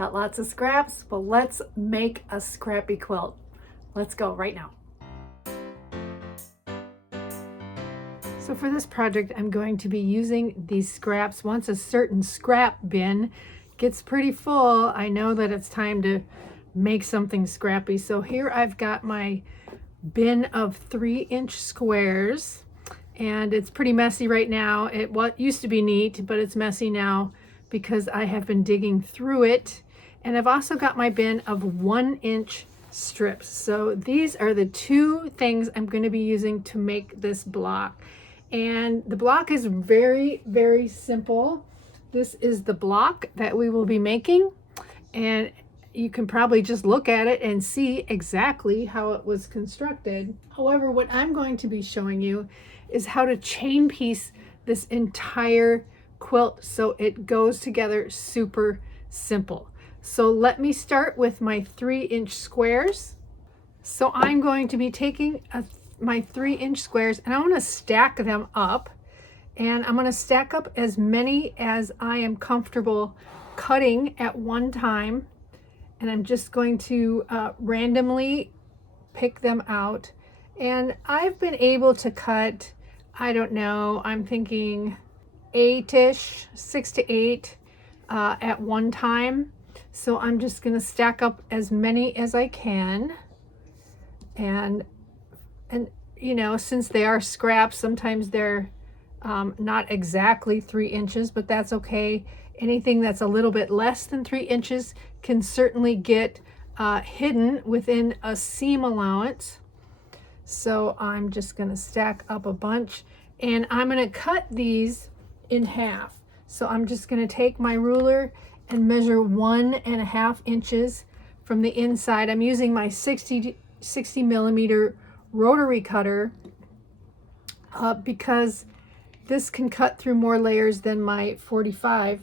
Got lots of scraps? Well, let's make a scrappy quilt. Let's go right now. So for this project, I'm going to be using these scraps. Once a certain scrap bin gets pretty full, I know that it's time to make something scrappy. So here I've got my bin of 3-inch squares, and it's pretty messy right now. It used to be neat, but it's messy now because I have been digging through it. And I've also got my bin of 1-inch strips. So these are the two things I'm going to be using to make this block. And the block is very, very simple. This is the block that we will be making. And you can probably just look at it and see exactly how it was constructed. However, what I'm going to be showing you is how to chain piece this entire quilt so it goes together super simple. So let me start with my 3-inch squares. So I'm going to be taking my 3-inch squares and I want to stack them up, and I'm going to stack up as many as I am comfortable cutting at one time, and I'm just going to randomly pick them out. And I've been able to cut, I don't know, I'm thinking 8-ish, 6 to 8 at one time. So I'm just going to stack up as many as I can. And you know, since they are scraps, sometimes they're not exactly 3 inches, but that's okay. Anything that's a little bit less than 3 inches can certainly get hidden within a seam allowance. So I'm just going to stack up a bunch, and I'm going to cut these in half. So I'm just going to take my ruler and measure 1.5 inches from the inside. I'm using my 60 millimeter rotary cutter because this can cut through more layers than my 45,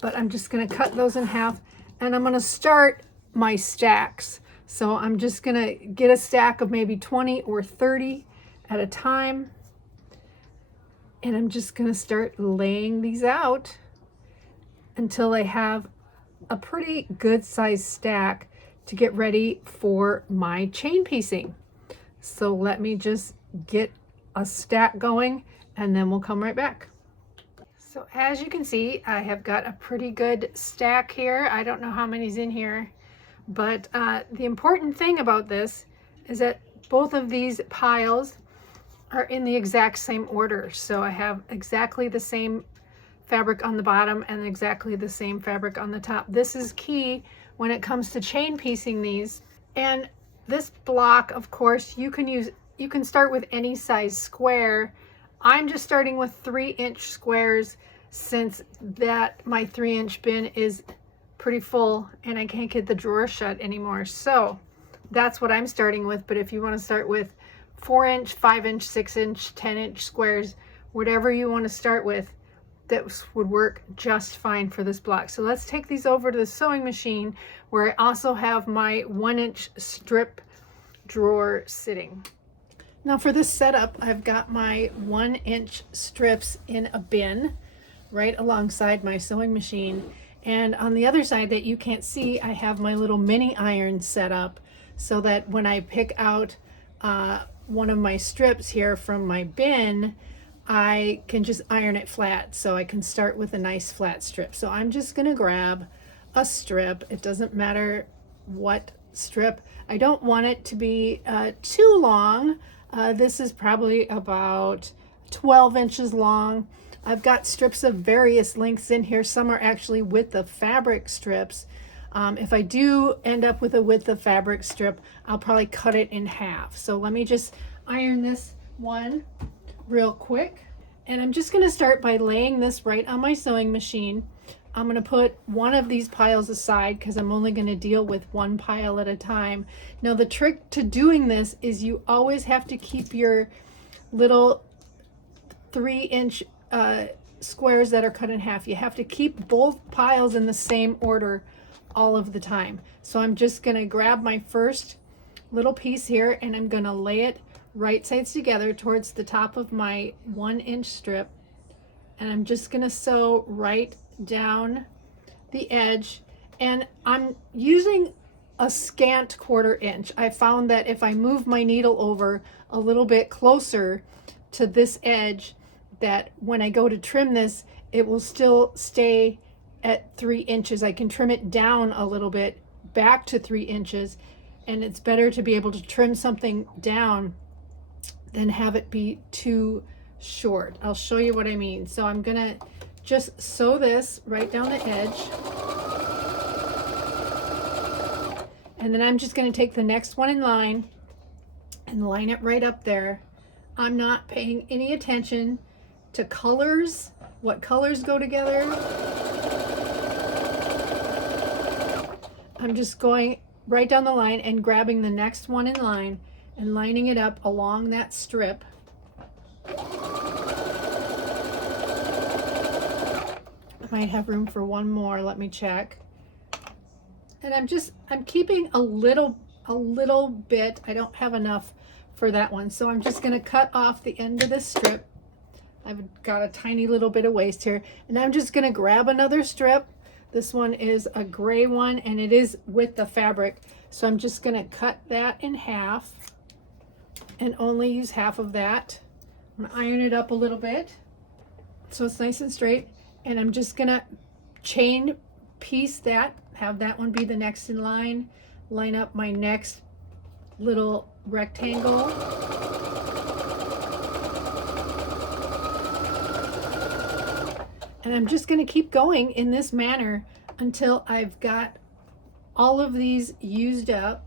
but I'm just going to cut those in half, and I'm going to start my stacks. So I'm just going to get a stack of maybe 20 or 30 at a time, and I'm just going to start laying these out until I have a pretty good size stack to get ready for my chain piecing. So let me just get a stack going and then we'll come right back. So as you can see, I have got a pretty good stack here. I don't know how many's in here, but the important thing about this is that both of these piles are in the exact same order. So I have exactly the same fabric on the bottom and exactly the same fabric on the top. This is key when it comes to chain piecing these. And this block, of course, you can start with any size square. I'm just starting with 3-inch squares since that my 3-inch bin is pretty full and I can't get the drawer shut anymore. So that's what I'm starting with. But if you want to start with 4-inch, 5-inch, 6-inch, 10-inch squares, whatever you want to start with, that would work just fine for this block. So let's take these over to the sewing machine where I also have my 1-inch strip drawer sitting. Now for this setup, I've got my 1-inch strips in a bin right alongside my sewing machine. And on the other side that you can't see, I have my little mini iron set up so that when I pick out one of my strips here from my bin, I can just iron it flat, so I can start with a nice flat strip. So I'm just going to grab a strip. It doesn't matter what strip. I don't want it to be too long. This is probably about 12 inches long. I've got strips of various lengths in here. Some are actually width of fabric strips. If I do end up with a width of fabric strip, I'll probably cut it in half. So let me just iron this one real quick. And I'm just going to start by laying this right on my sewing machine. I'm going to put one of these piles aside because I'm only going to deal with one pile at a time. Now the trick to doing this is you always have to keep your little 3-inch squares that are cut in half. You have to keep both piles in the same order all of the time. So I'm just going to grab my first little piece here and I'm going to lay it right sides together towards the top of my 1-inch strip, and I'm just going to sew right down the edge, And I'm using a scant 1/4 inch. I found that if I move my needle over a little bit closer to this edge, that when I go to trim this, it will still stay at 3 inches. I can trim it down a little bit back to 3 inches, and it's better to be able to trim something down than have it be too short. I'll show you what I mean. So I'm gonna just sew this right down the edge. And then I'm just going to take the next one in line and line it right up there. I'm not paying any attention to colors, what colors go together. I'm just going right down the line and grabbing the next one in line and lining it up along that strip. I might have room for one more. Let me check. And I'm keeping a little bit. I don't have enough for that one. So I'm just going to cut off the end of this strip. I've got a tiny little bit of waste here. And I'm just going to grab another strip. This one is a gray one, and it is with the fabric. So I'm just going to cut that in half and only use half of that. I'm going to iron it up a little bit so it's nice and straight. And I'm just going to chain piece that, have that one be the next in line, line up my next little rectangle. And I'm just going to keep going in this manner until I've got all of these used up.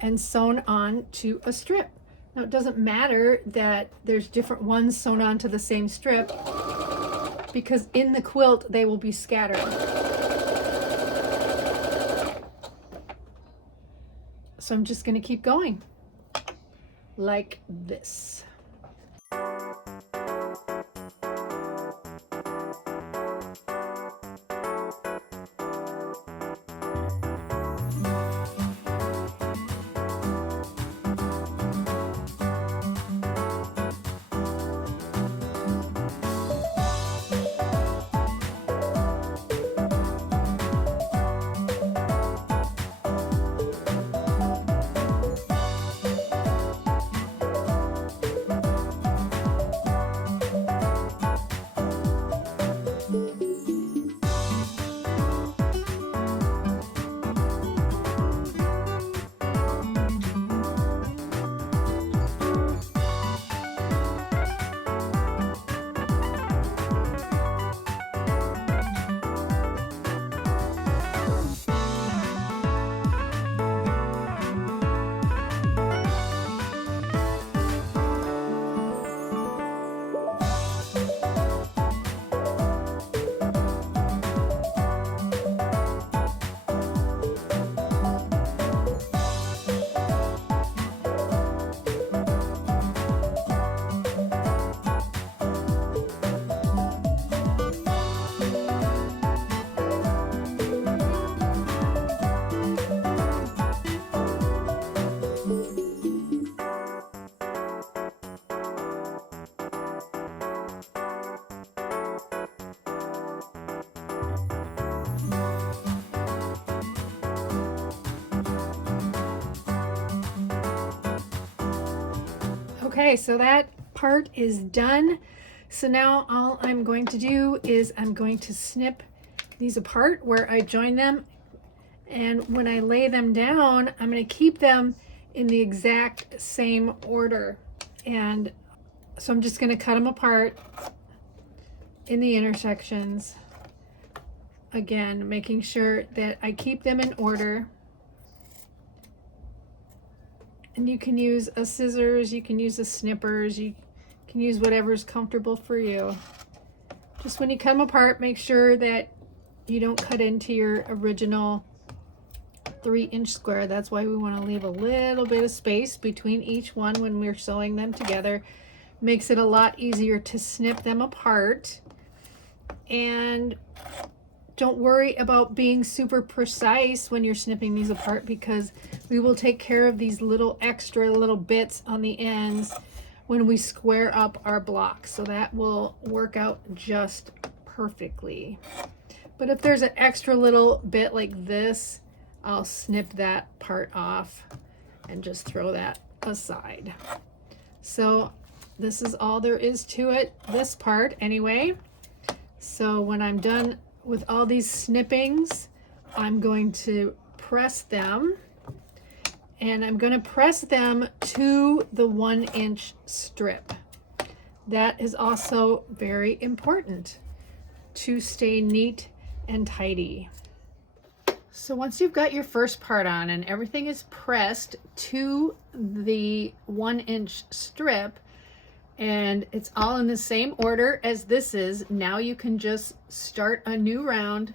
And sewn on to a strip. Now it doesn't matter that there's different ones sewn onto the same strip, because in the quilt they will be scattered. So I'm just going to keep going like this. Okay, so that part is done. So now all I'm going to do is I'm going to snip these apart where I join them, and when I lay them down, I'm going to keep them in the exact same order. And so I'm just going to cut them apart in the intersections, again making sure that I keep them in order. And you can use a scissors, you can use a snippers, you can use whatever's comfortable for you. Just when you cut them apart, make sure that you don't cut into your original 3-inch square. That's why we want to leave a little bit of space between each one when we're sewing them together. Makes it a lot easier to snip them apart. And don't worry about being super precise when you're snipping these apart, because we will take care of these little extra little bits on the ends when we square up our blocks. So that will work out just perfectly. But if there's an extra little bit like this, I'll snip that part off and just throw that aside. So this is all there is to it, this part anyway. So when I'm done with all these snippings, I'm going to press them, and I'm going to press them to the 1-inch strip. That is also very important to stay neat and tidy. So once you've got your first part on and everything is pressed to the 1-inch strip, and it's all in the same order as this is, now you can just start a new round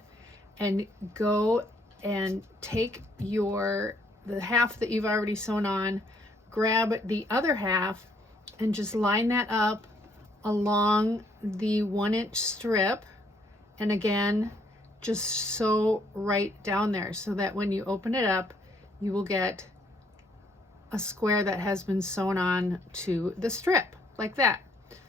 and go and take the half that you've already sewn on, grab the other half, and just line that up along the 1-inch strip, and again just sew right down there so that when you open it up you will get a square that has been sewn on to the strip like that.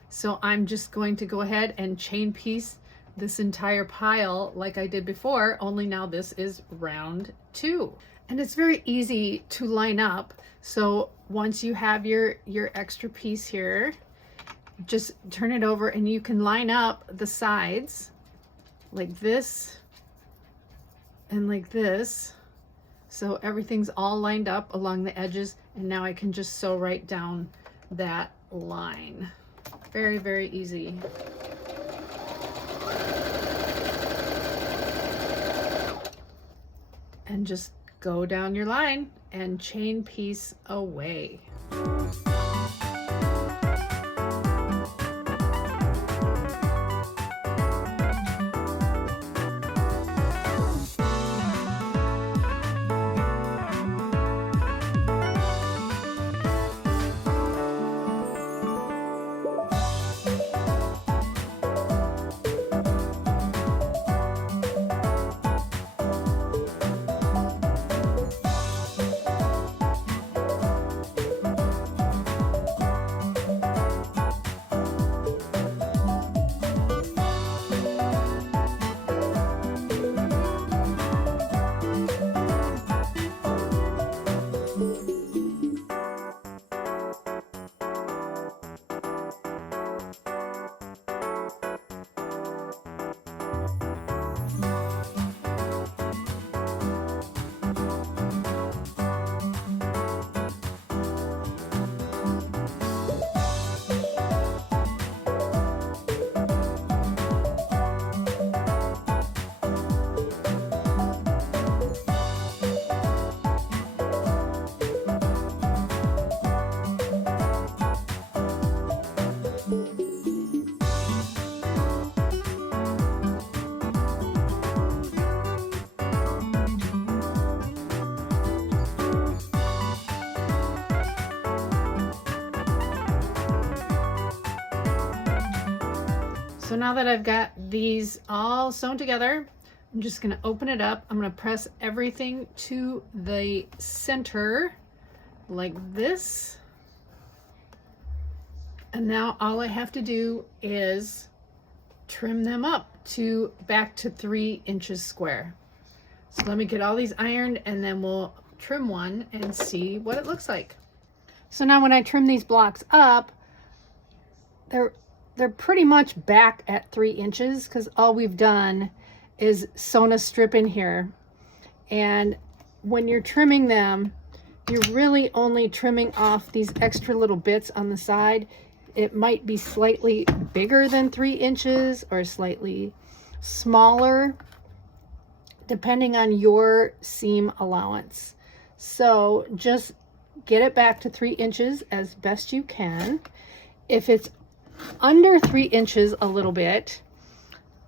So I'm just going to go ahead and chain piece this entire pile like I did before, only now this is round 2. And it's very easy to line up. So once you have your extra piece here, just turn it over and you can line up the sides like this and like this. So everything's all lined up along the edges, and now I can just sew right down that line. Very, very easy. And just go down your line and chain piece away. So now that I've got these all sewn together, I'm just going to open it up. I'm going to press everything to the center like this. And now all I have to do is trim them up to back to 3 inches square. So let me get all these ironed and then we'll trim one and see what it looks like. So now when I trim these blocks up, they're pretty much back at 3 inches because all we've done is sewn a strip in here. And when you're trimming them, you're really only trimming off these extra little bits on the side. It might be slightly bigger than 3 inches or slightly smaller, depending on your seam allowance. So just get it back to 3 inches as best you can. If it's under 3 inches a little bit,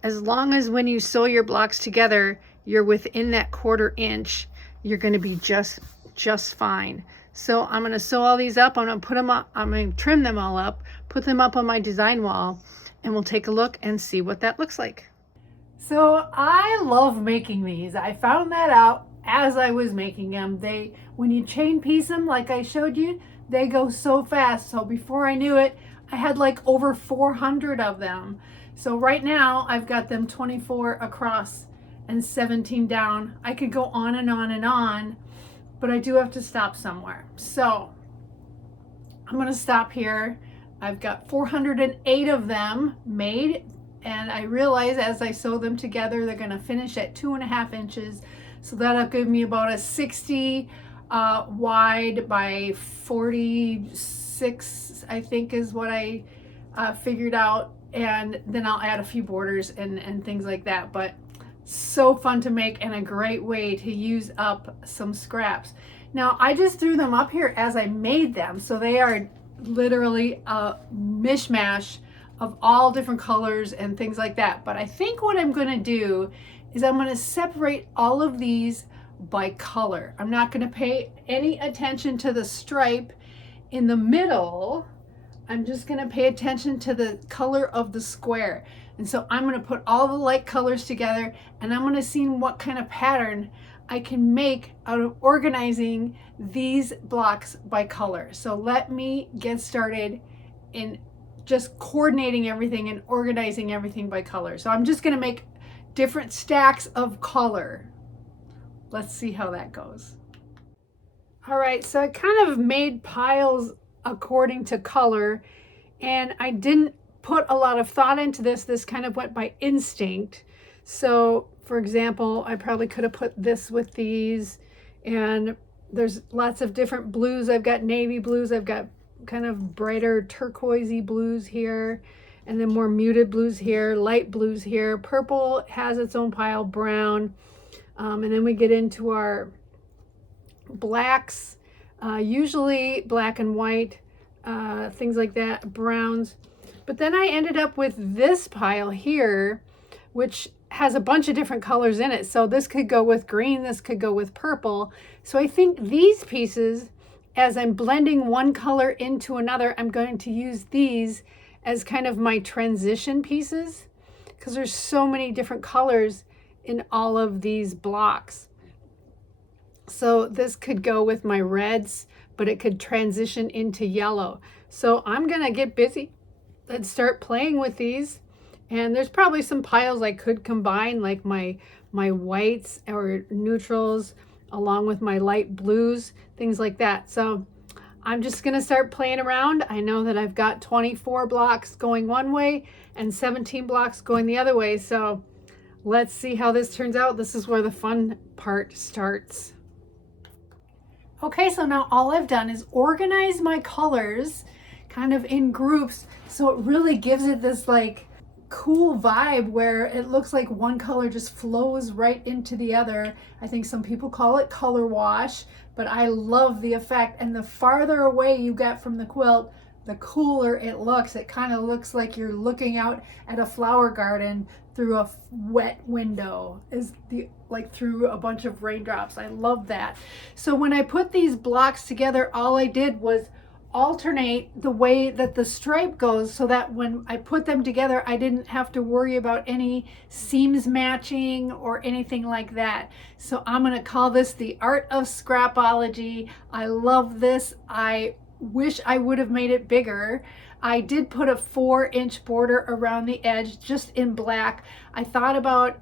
as long as when you sew your blocks together you're within that 1/4 inch, you're going to be just fine. So I'm going to sew all these up. I'm going to put them up, I'm going to trim them all up, put them up on my design wall, and we'll take a look and see what that looks like. So I love making these. I found that out as I was making them. When you chain piece them like I showed you, they go so fast. So before I knew it, I had like over 400 of them. So right now I've got them 24 across and 17 down. I could go on and on and on, but I do have to stop somewhere. So I'm going to stop here. I've got 408 of them made, and I realize as I sew them together, they're going to finish at 2.5 inches. So that'll give me about a 60 wide by 46, I think is what I figured out. And then I'll add a few borders and things like that. But so fun to make and a great way to use up some scraps. Now I just threw them up here as I made them, so they are literally a mishmash of all different colors and things like that. But I think what I'm going to do is I'm going to separate all of these by color. I'm not going to pay any attention to the stripe in the middle. I'm just going to pay attention to the color of the square. And so I'm going to put all the light colors together, and I'm going to see what kind of pattern I can make out of organizing these blocks by color. So let me get started in just coordinating everything and organizing everything by color. So I'm just going to make different stacks of color. Let's see how that goes. All right, so I kind of made piles according to color, and I didn't put a lot of thought into this. This kind of went by instinct. So for example, I probably could have put this with these, and there's lots of different blues. I've got navy blues, I've got kind of brighter turquoisey blues here, and then more muted blues here, light blues here. Purple has its own pile, brown, and then we get into our blacks, usually black and white, things like that, browns. But then I ended up with this pile here, which has a bunch of different colors in it. So this could go with green, this could go with purple. So I think these pieces, as I'm blending one color into another, I'm going to use these as kind of my transition pieces, because there's so many different colors in all of these blocks. So this could go with my reds, but it could transition into yellow. So I'm gonna get busy and start playing with these. And there's probably some piles I could combine, like my whites or neutrals along with my light blues, things like that. So I'm just gonna start playing around. I know that I've got 24 blocks going one way and 17 blocks going the other way. So let's see how this turns out. This is where the fun part starts. Okay, so now all I've done is organize my colors kind of in groups, so it really gives it this like cool vibe where it looks like one color just flows right into the other. I think some people call it color wash, but I love the effect. And the farther away you get from the quilt, the cooler it looks. It kind of looks like you're looking out at a flower garden through a wet window, like through a bunch of raindrops. I love that. So when I put these blocks together, all I did was alternate the way that the stripe goes, so that when I put them together, I didn't have to worry about any seams matching or anything like that. So I'm going to call this the Art of Scrapology. I love this. I wish I would have made it bigger. I did put a 4-inch border around the edge just in black. I thought about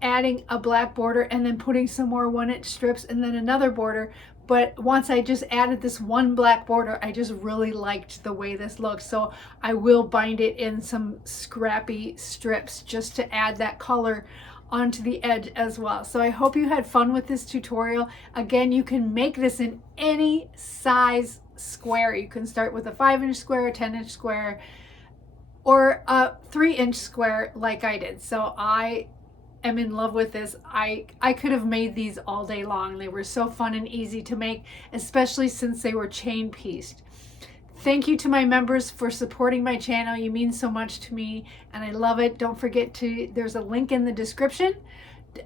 adding a black border and then putting some more 1-inch strips and then another border. But once I just added this one black border, I just really liked the way this looks. So I will bind it in some scrappy strips just to add that color onto the edge as well. So I hope you had fun with this tutorial. Again, you can make this in any size square. You can start with a 5-inch square, a 10-inch square, or a 3-inch square like I did. So I am in love with this. I could have made these all day long. They were so fun and easy to make, especially since they were chain pieced. Thank you to my members for supporting my channel. You mean so much to me and I love it. Don't forget there's a link in the description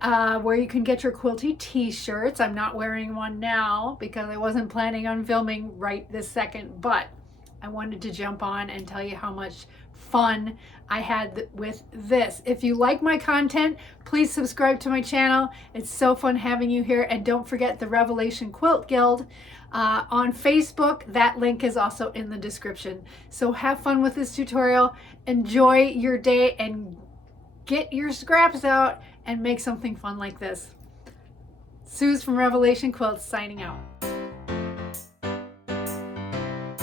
where you can get your quilty t-shirts. I'm not wearing one now because I wasn't planning on filming right this second, but I wanted to jump on and tell you how much fun I had with this. If you like my content, please subscribe to my channel. It's so fun having you here. And don't forget the Revelation Quilt Guild on Facebook. That link is also in the description. So have fun with this tutorial. Enjoy your day and get your scraps out and make something fun like this. Sue's from Revelation Quilts signing out.